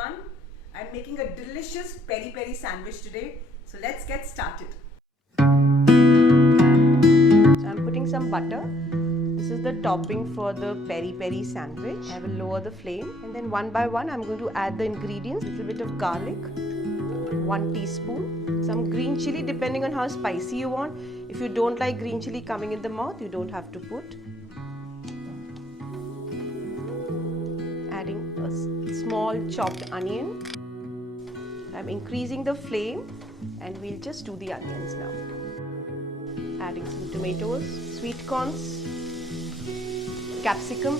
everyone. I'm making a delicious peri peri sandwich today. So let's get started. So I'm putting some butter. This is the topping for the peri peri sandwich. I will lower the flame and then one by one I'm going to add the ingredients. A little bit of garlic, 1 teaspoon, some green chili depending on how spicy you want. If you don't like green chili coming in the mouth, you don't have to put. Adding a small chopped onion. I'm increasing the flame and we'll just do the onions now. Adding some tomatoes, sweet corns, capsicum.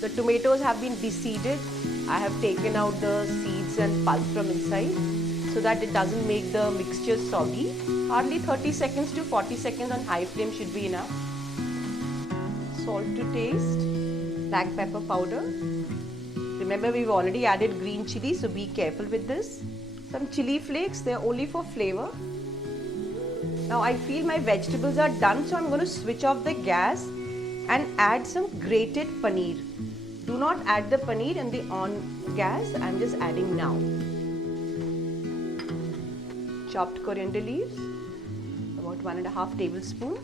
The tomatoes have been de-seeded. I have taken out the seeds and pulp from inside so that it doesn't make the mixture soggy. Hardly 30 seconds to 40 seconds on high flame should be enough. Salt to taste. Black pepper powder. Remember, we've already added green chili, so be careful with this. Some chili flakes, they're only for flavor. Now I feel my vegetables are done, so I'm going to switch off the gas and add some grated paneer. Do not add the paneer in the on gas, I'm just adding now. Chopped coriander leaves, about 1.5 tablespoons.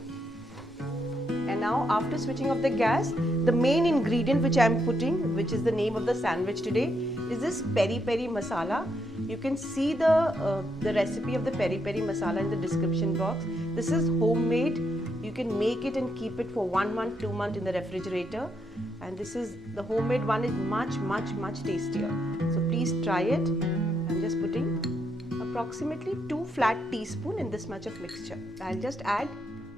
And now after switching off the gas, the main ingredient which I am putting, which is the name of the sandwich today, is this peri peri masala. You can see the recipe of the peri peri masala in the description box. This is homemade. You can make it and keep it for 1 month, 2 months in the refrigerator. And this is, the homemade one is much tastier. So please try it. I'm just putting approximately 2 flat teaspoons in this much of mixture. I'll just add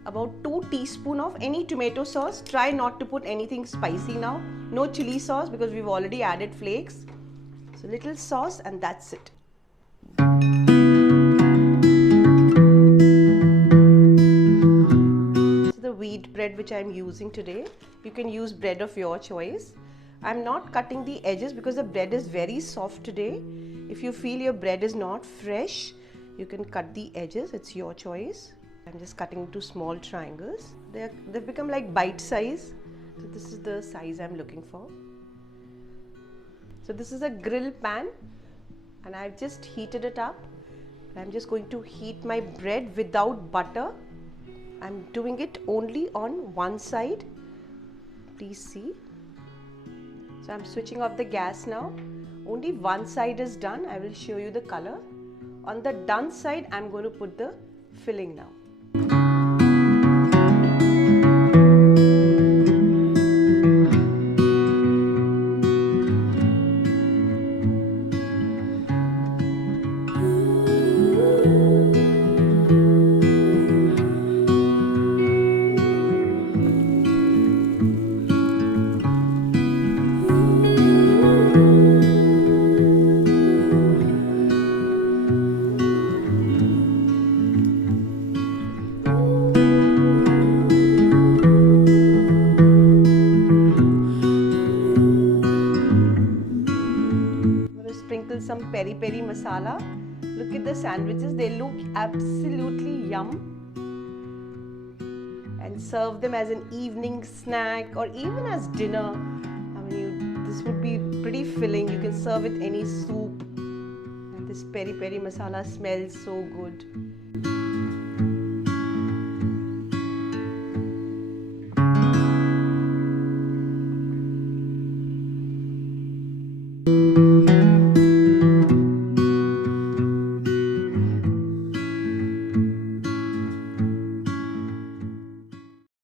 about 2 teaspoons of any tomato sauce. Try not to put anything spicy now. No chili sauce because we've already added flakes. So little sauce and that's it. This is the wheat bread which I'm using today. You can use bread of your choice. I'm not cutting the edges because the bread is very soft today. If you feel your bread is not fresh, you can cut the edges. It's your choice. I'm just cutting into small triangles. They've become like bite size. So this is the size I'm looking for. So this is a grill pan and I've just heated it up. I'm just going to heat my bread without butter. I'm doing it only on one side. Please see. So I'm switching off the gas now. Only one side is done. I will show you the color. On the done side, I'm going to put the filling now. Some peri peri masala. Look at the sandwiches, they look absolutely yum. And serve them as an evening snack or even as dinner. I mean, this would be pretty filling. You can serve with any soup. And this peri peri masala smells so good.